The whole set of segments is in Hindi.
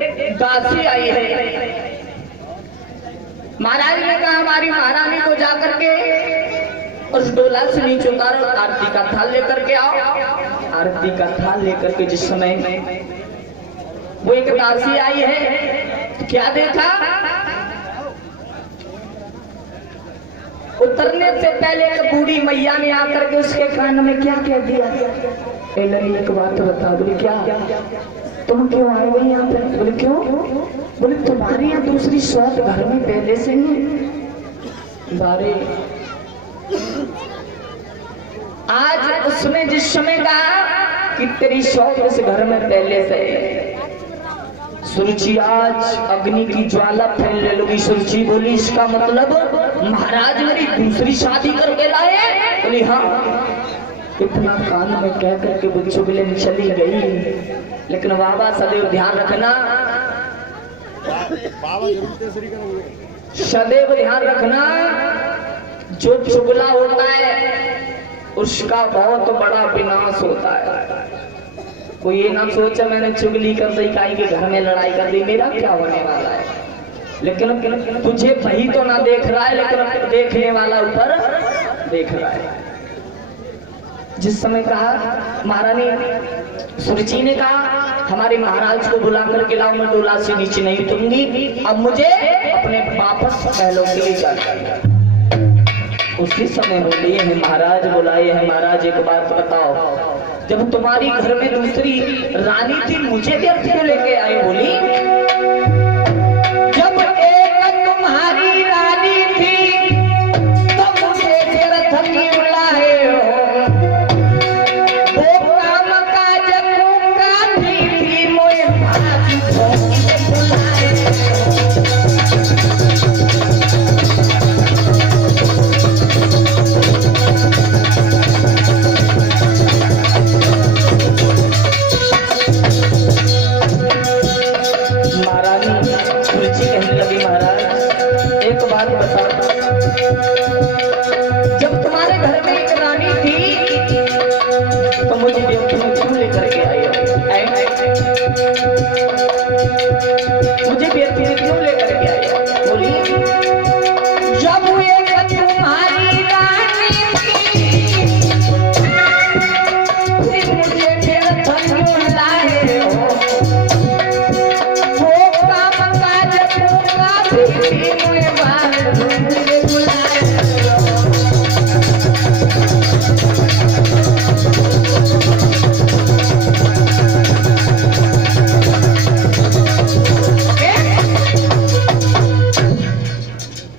दासी आई है। महाराज ने कहा हमारी महारानी को जाकर के उस डोला से नीचे उतारो, आरती का थाल लेकर के आओ। आरती का थाल लेकर के जिस समय वो एक दासी आई है, क्या देखा, उतरने से पहले एक बूढ़ी मैया ने आकर के उसके कान में क्या कह दिया, एक बात बता। बोले क्या, तुम क्यों आए हो यहाँ पे? बोले क्यों? बोले तुम्हारी यहाँ दूसरी शौत घर में पहले से ही। बारे आज उसने जिस समय कहा कि तेरी शौत इस घर में पहले से, सुरुचि आज अग्नि की ज्वाला फैलने लगी। सुरुचि बोली इसका मतलब महाराज मेरी दूसरी शादी करके लाए? बोली हाँ। इतना कान में कह करके वो चुगलन चली गई। लेकिन बाबा सदैव ध्यान रखना, सदैव ध्यान रखना, जो चुगला होता है उसका बहुत बड़ा विनाश होता है। कोई ये ना सोचे मैंने चुगली कर दी, काई के घर में लड़ाई कर दी, मेरा क्या होने वाला है। लेकिन तुझे वही तो ना देख रहा है, लेकिन देखने वाला ऊपर देख रहा है। जिस समय कहा महारानी सुरुचि ने कहा हमारे महाराज को बुला करके लाओ, मैं डोला से नीचे नहीं उतरूंगी, अब मुझे अपने वापस महलों के लिए जाना। उसी समय बोले है महाराज बुलाए हैं। महाराज एक बात बताओ, जब तुम्हारी घर में दूसरी रानी थी मुझे व्यर्थ क्यों लेके आए? बोली जब एक तुम्हारी रानी थी तब मुझे व्यर्थ क्यों बुलाए हो? वो काम काज का थी मोए जब तुम्हारे घर में एक रानी थी तो मुझे क्यों लेकर के आई? मुझे क्यों लेकर के आई? बोली जब एक तुम्हारी रानी थी मुझे फिर क्यों लाए हो? वो काम काज का भी मुझे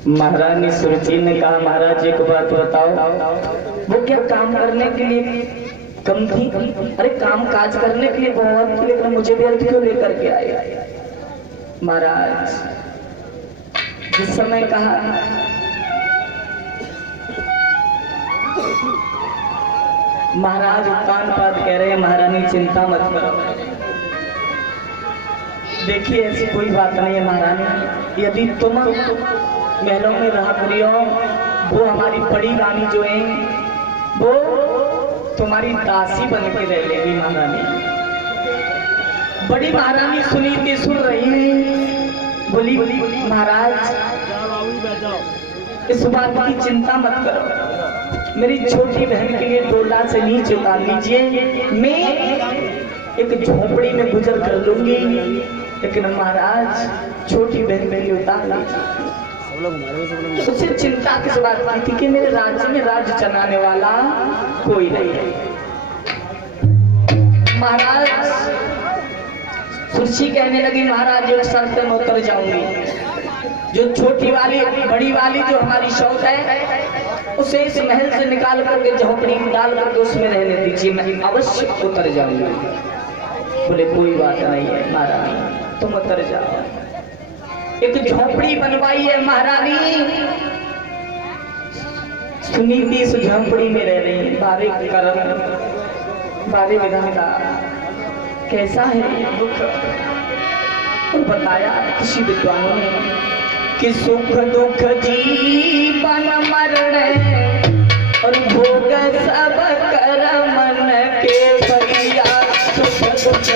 महारानी सुरुचि ने कहा महाराज एक बात बताओ, वो क्या काम करने के लिए कम थी? अरे काम काज करने के लिए बहुत थी, लेकिन मुझे व्यर्थ क्यों लेकर के आए? महाराज जिस समय कहा महाराज कान पात कह रहे हैं महारानी चिंता मत करो। देखिए ऐसी कोई बात नहीं है महारानी, यदि तुम महलों में रहा करियो, वो हमारी बड़ी रानी जो है वो तुम्हारी दासी बन के रह लेगी। महारानी बड़ी महारानी सुनी थी, सुन रही, बोली महाराज इस बात की चिंता मत करो, मेरी छोटी बहन के लिए डोला से नीचे उतार लीजिए, मैं एक झोपड़ी में गुजर कर लूंगी, लेकिन महाराज छोटी बहन मेरी उतार लीजिए। उससे चिंता किस बात की थी कि मेरे राज्य में राज्य चलाने वाला कोई नहीं है। महाराज सुरुचि कहने लगी महाराज एक शर्त में उतर जाऊंगी, जो छोटी वाली बड़ी वाली जो हमारी शौत है उसे इस महल से निकाल करके झोपड़ी में डाल करके उसमें रहने दीजिए, मैं अवश्य उतर जाऊंगी। बोले कोई बात नहीं है महारानी, तुम उतर जाओ। एक झोपड़ी बनवाई है महारानी, सुनीति इस झोपड़ी में रह रही। बारे कर्म बारे विधाता कैसा है दुख, तो बताया किसी विद्वानों ने कि सुख दुख जीवन मरण और भोग सब कर्म मन के भैया। सुख दुख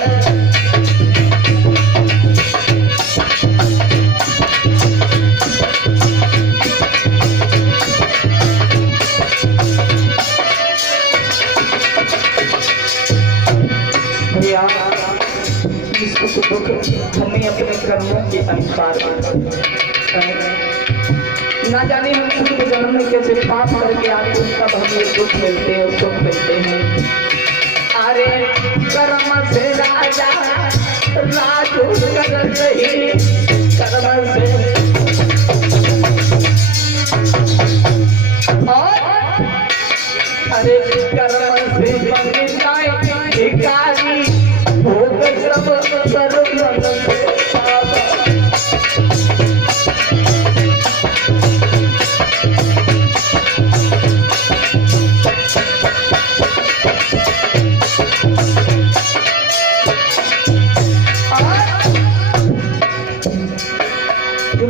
हमें अपने कर्मों के अनुसार ना जाने हम पूर्व जन्म में कैसे पाप करके आते हैं, तब हमें दुख मिलते हैं, सुख मिलते हैं। अरे कर्म से राजा राजू करत ही, कर्म से अरे कर्म से बन जाए भिखारी, भोग सब कर्म से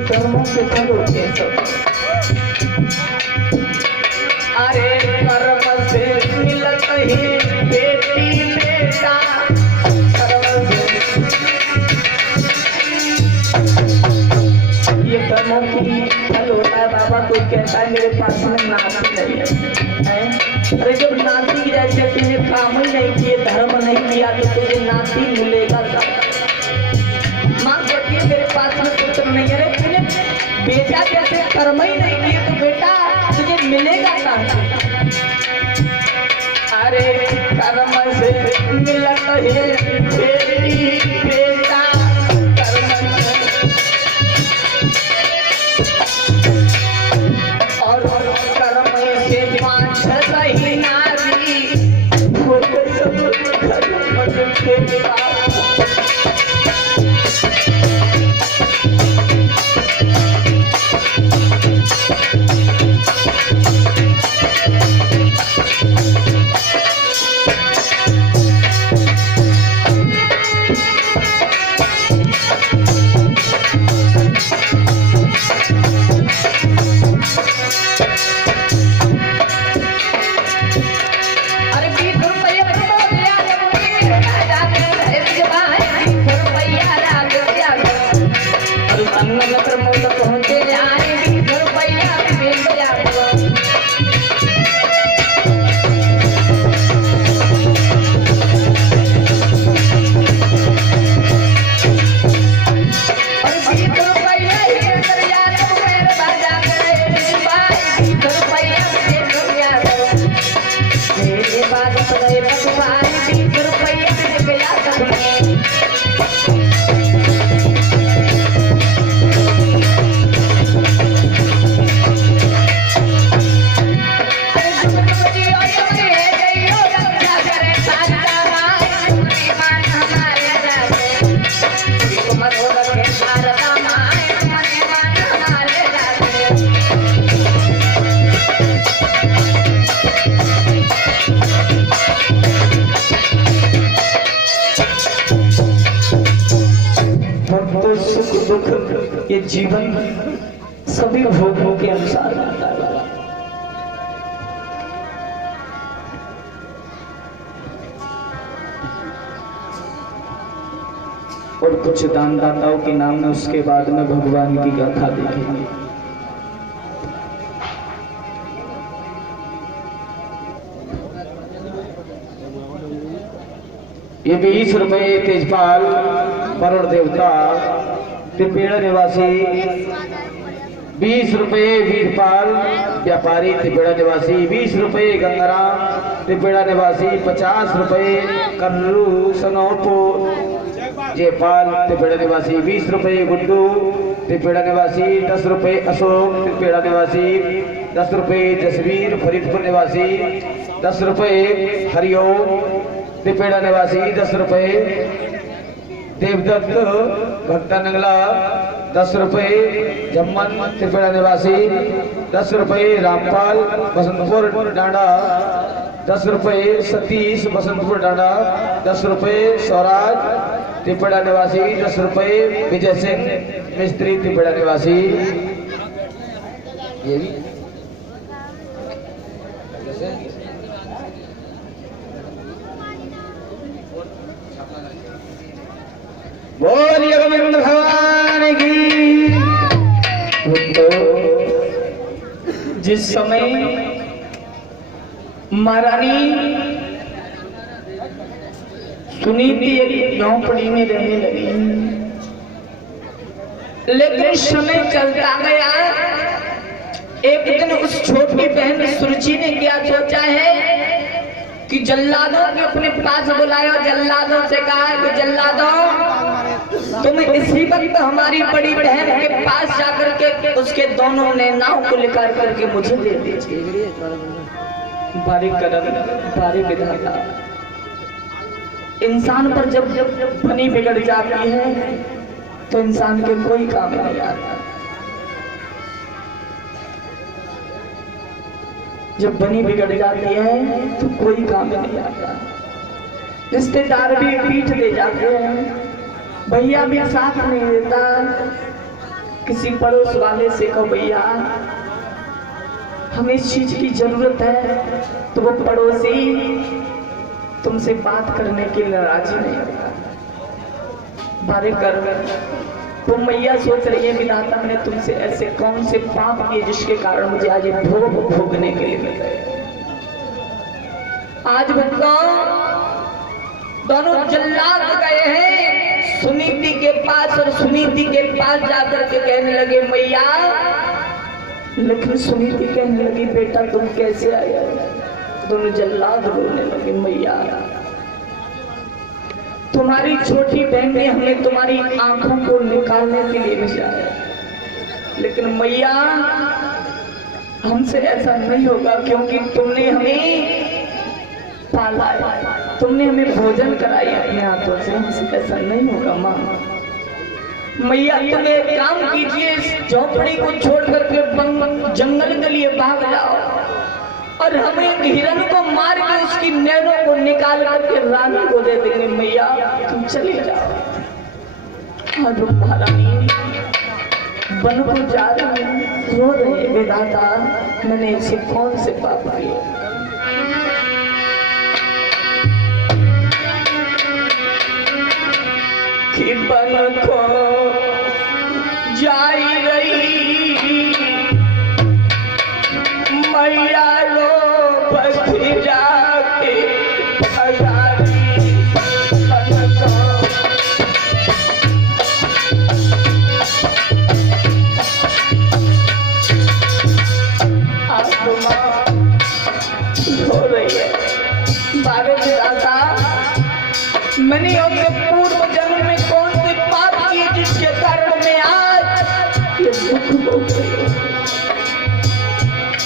कर्मों के फल होते हैं सब। अरे कर्म से मिलत ही बेटी बेटा, कर्म से ये कर्मों की फल होता है। बाबा कोई कहता है मेरे पास में नाती नहीं है, अरे जब नाती जैसे तुझे काम ही नहीं किए, धर्म नहीं किया, तो तुझे नाती मिलेगा क्या? माँ कहती है मेरे पास में पुत्र नहीं है, बेटा जैसे कर्म ही नहीं किए तो बेटा तुझे मिलेगा कहाँ? अरे कर्म से मिलत है बेटी बेटा, कर्म और कर्म से पाँच सही नारी, वो सब कर्म के बेटा। ये जीवन सभी भोगों के अनुसार आता है। और कुछ दानदाताओं के नाम में उसके बाद में भगवान की गाथा देखेंगे। ये 20 रुपये तेजपाल वरुण देवता त्रिपेड़ा निवासी, 20 रुपये वीरपाल व्यापारी त्रिपेड़ा निवासी, 20 रुपये गंगाराम त्रिपेड़ा निवासी, 50 रुपये कन्नू सनौपो जयपाल त्रिपेड़ा निवासी, 20 रुपये गुड्डू त्रिपेड़ा निवासी, 10 रुपये अशोक त्रिपेड़ा निवासी, 10 रुपये जसवीर फरीदपुर निवासी, 10 रुपये हरिओम त्रिपेड़ा निवासी, 10 रुपये देवदत्त भक्ता नंगला, 10 रुपये जम्मन त्रिपेड़ा निवासी, 10 रुपये रामपाल बसंतपुर डांडा, 10 रुपये सतीश बसंतपुर डांडा, 10 रुपये स्वराज त्रिपेड़ा निवासी, 10 रुपये विजय सिंह मिस्त्री त्रिपेड़ा निवासी। ये भी बोलिए गोविंद भगवान की। तो जिस समय महारानी सुनीति एक झोंपड़ी में रहने लगी, लेकिन समय चलता गया। एक दिन उस छोटी बहन सुरुचि ने क्या सोचा है कि जल्लादों के अपने पास बुलाया। जल्लादों से कहा कि जल्लादों तुम इसी वक्त हमारी बड़ी बहन के पास जाकर के उसके दोनों नैनाओं को निकाल करके मुझे दे दीजिए। बारी करम बारी विधाता, इंसान पर जब बनी बिगड़ जाती है तो इंसान के कोई काम नहीं आता। जब बनी बिगड़ जाती है तो कोई काम नहीं आता। रिश्तेदार भी पीठ दे जाते हैं, भैया भी साथ नहीं देता। किसी पड़ोस वाले से कहो भैया हमें इस चीज की जरूरत है, तो वो पड़ोसी तुमसे बात करने के लिए राजी नहीं होता। बारे कर तो मैया सोच रही है विधाता मैंने तुमसे ऐसे कौन से पाप किए जिसके कारण मुझे आज भोग भोगने के लिए मिल गए। आज बताओ दोनों जल्लाद गए हैं सुनीति के पास और सुनीति के पास जाकर के कहने लगे मैया, लेकिन सुनीति कहने लगी बेटा तुम कैसे आए। दोनों जल्लाद रोने लगे मैया तुम्हारी छोटी बहन ने हमें तुम्हारी आंखों को निकालने के लिए भेजा है, लेकिन मैया हमसे ऐसा नहीं होगा क्योंकि तुमने हमें पाला है, तुमने हमें भोजन कराई अपने हाथों से, हमसे ऐसा नहीं होगा माँ। मैया तुम एक काम कीजिए, इस झोपड़ी को छोड़ करके जंगल के लिए भाग जाओ और हमें एक हिरण को मार के उसकी नैनों को निकाल करके रानी को दे देंगे। मैया तुम चले जाओ। आज महारानी वन को जा रही रो रहे विधाता मैंने इसे कौन से पाप किए। कि वन को जाई रही मैया रो बसी जाके भगारी वन को। आत्मा रो रही है। बाबे विधाता मैंने अपने पूर्व जन्म में कौन से पाप किए जिसके कारण मैं आज ये दुख भोग रही हूं।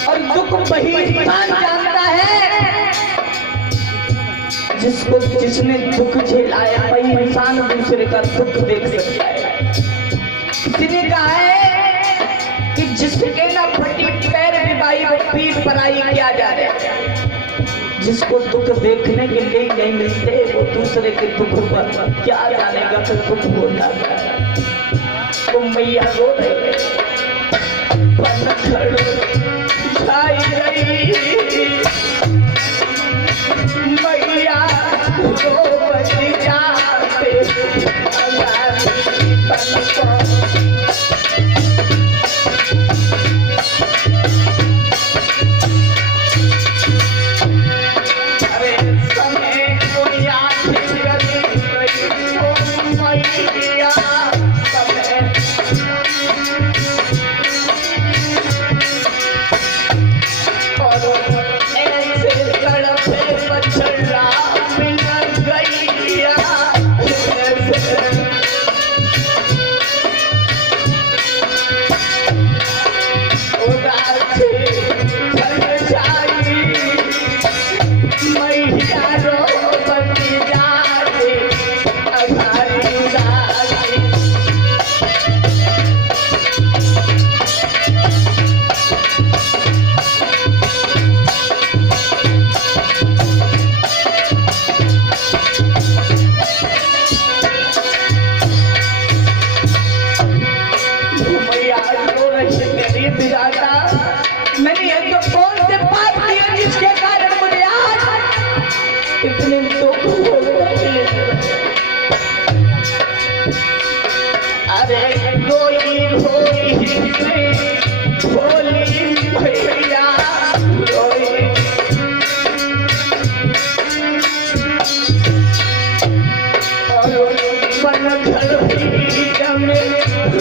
और दुख वही इंसान जानता है जिसने दुख झेला है, वही इंसान दूसरे का दुख देख सकता है। किसी ने कहा है कि जिसके ना फटी पैर बिबाई वो पीठ पर आई क्या जा रहा है। जिसको दुख देखने के लिए नहीं मिलते वो दूसरे के दुख पर क्या जानेगा, तो दुख हो जाता है। तो मैया रो रहे मैया रो बसी जाते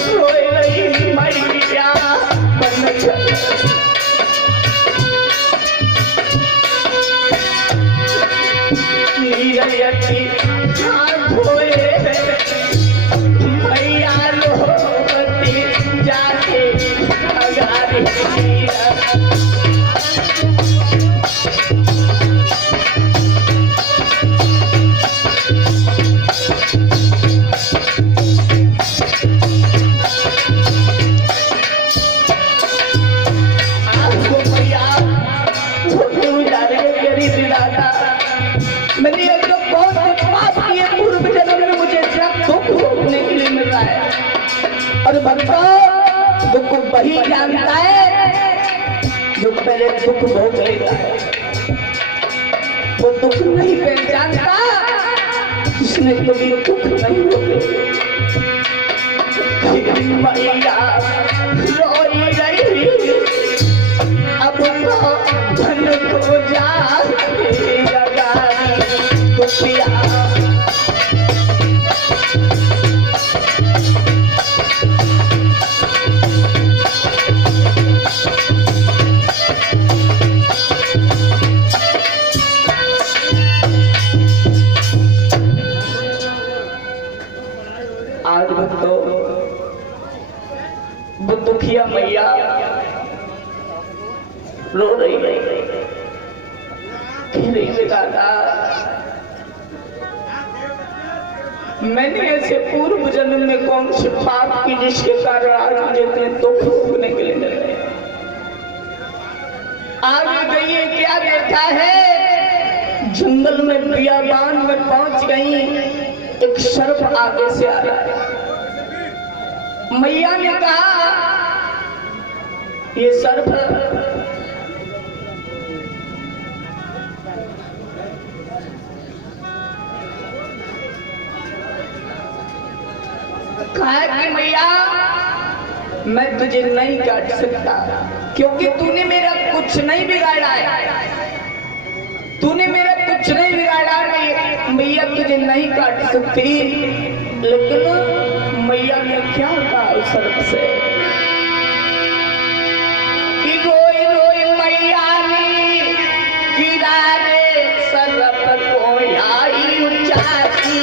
रोए और भक्तों दुख वही जानता है जो पहले दुख भोग लेता है। वो दुख नहीं पहचानता जिसने कभी दुख नहीं भोगे। मैया रोई रही अब तो धन को जा दुखिया। आज भक्तों वो दुखिया मैया रो रही है। दादा मैंने ऐसे पूर्व जन्म में कौन से पाप की जिसके कारण आज मुझे इतने दुख भोगने के लिए मिल रहे हैं। आगे गई है क्या देखा है जंगल में बियाबान में पहुंच गई। एक सर्प आगे से आ रहा है। मैया ने कहा ये सर्प कहा कि मैया मैं तुझे नहीं काट सकता क्योंकि तूने मेरा कुछ नहीं बिगाड़ा है। तूने मेरा कुछ नहीं बिगाड़ा। मैया तुझे नहीं काट सकती। लेकिन मैया ने क्या कहा सर्प से कि रोई रोई मैया ने गिरा रे सर्प को आई ऊंचाई।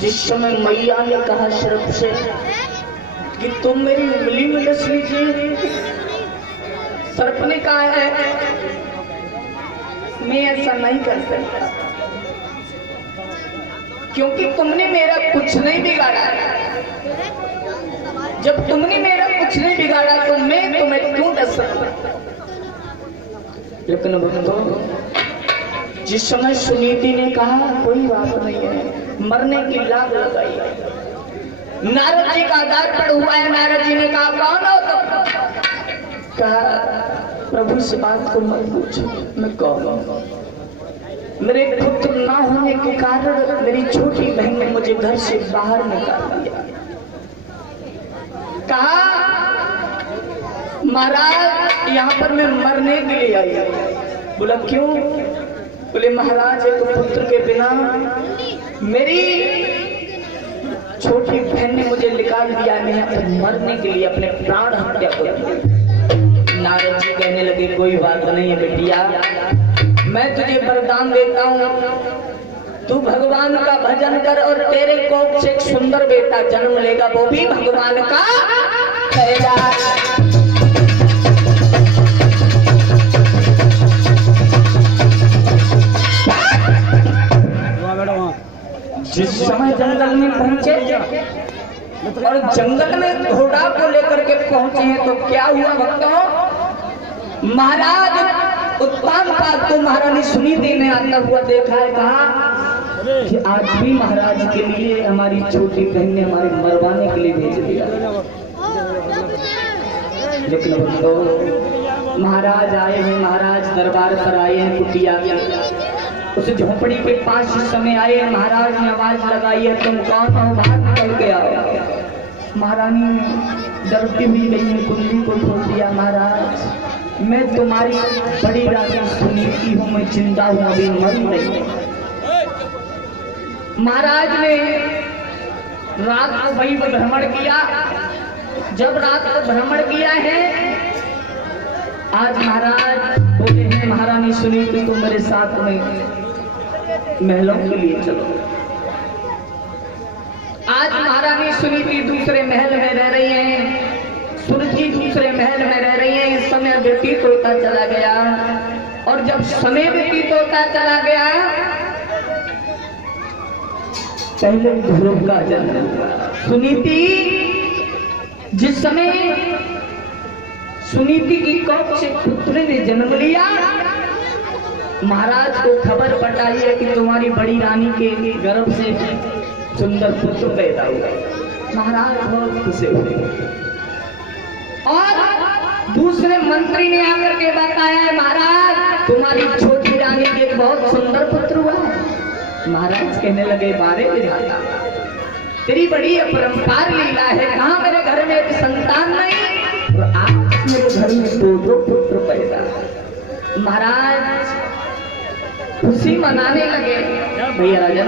जिस समय मैया ने कहा सर्प से कि तुम मेरी उंगली में डस लीजिए, सर्प ने कहा है मैं ऐसा नहीं कर सकता क्योंकि तुमने मेरा कुछ नहीं बिगाड़ा। जब तुमने मेरा कुछ नहीं बिगाड़ा तो मैं तुम्हें क्यों डस सकता। लेकिन भक्तों जिस समय सुनीति ने कहा कोई बात नहीं है, मरने की लाग लगाई, नारद जी का आधार पर हुआ है। नारद जी ने कहा कौन हो तुम? कहा प्रभु से बात को मत पूछो, मैं कौन हूं। मेरे पुत्र ना होने के कारण मेरी छोटी बहन ने मुझे घर से बाहर निकाल दिया। कहा महाराज यहाँ पर मैं मरने के लिए आई। बोला क्यों? बोले महाराज एक पुत्र के बिना मेरी छोटी बहन ने मुझे निकाल दिया, मैं यहाँ पर मरने के लिए अपने प्राण हत्या कर दिया। नारद जी कहने लगे कोई बात नहीं है बेटिया, मैं तुझे वरदान देता हूँ तू भगवान का भजन कर और तेरे कोख से एक सुंदर बेटा जन्म लेगा, वो भी भगवान का करेगा। जिस समय जंगल में पहुंचे और जंगल में घोड़ा को लेकर के पहुंचे हैं तो क्या हुआ भक्तों, महाराज उत्तानपाद को महारानी सुनीति ने आता हुआ देखा है, कहा कि आज भी महाराज के लिए हमारी छोटी बहन ने हमारे मरवाने के लिए भेज दिया। लेकिन भक्तों महाराज आए हैं, महाराज दरबार पर आए हैं, कुटिया उस झोपड़ी के पास इस समय आए, महाराज ने आवाज लगाई है, तुम कौन हो, बाहर निकल के आओ। महारानी ने डरती हुई गई है, कुंडी को खोल दिया, महाराज मैं तुम्हारी बड़ी रानी सुनीति हूँ, मैं जिंदा हूँ, अभी मरी नहीं। महाराज ने रात को वही भ्रमण किया, जब रात को भ्रमण किया है, आज महाराज बोले हैं महारानी सुनीति तुम मेरे साथ में महलों के लिए चलो। आज महारानी सुनीति दूसरे महल में रह रही हैं, सुरजी दूसरे महल में रह रही हैं। इस समय व्यतीत होता चला गया और जब समय व्यतीत होता चला गया, पहले ध्रुव का जन्म हुआ। सुनीति जिस समय सुनीति की कोख से पुत्र ने जन्म लिया, महाराज को खबर पटाई है कि तुम्हारी बड़ी रानी के गर्भ से सुंदर पुत्र पैदा हुआ। महाराज बहुत खुश हुए और दूसरे मंत्री ने आकर के बताया महाराज तुम्हारी छोटी रानी के एक बहुत सुंदर पुत्र हुआ है। महाराज कहने लगे बारे विधाता तेरी बड़ी अपरंपार लीला है, कहाँ मेरे घर में एक संतान नहीं और आज मेरे घर में दो पुत्र पैदा। महाराज खुशी मनाने लगे, भैया राजा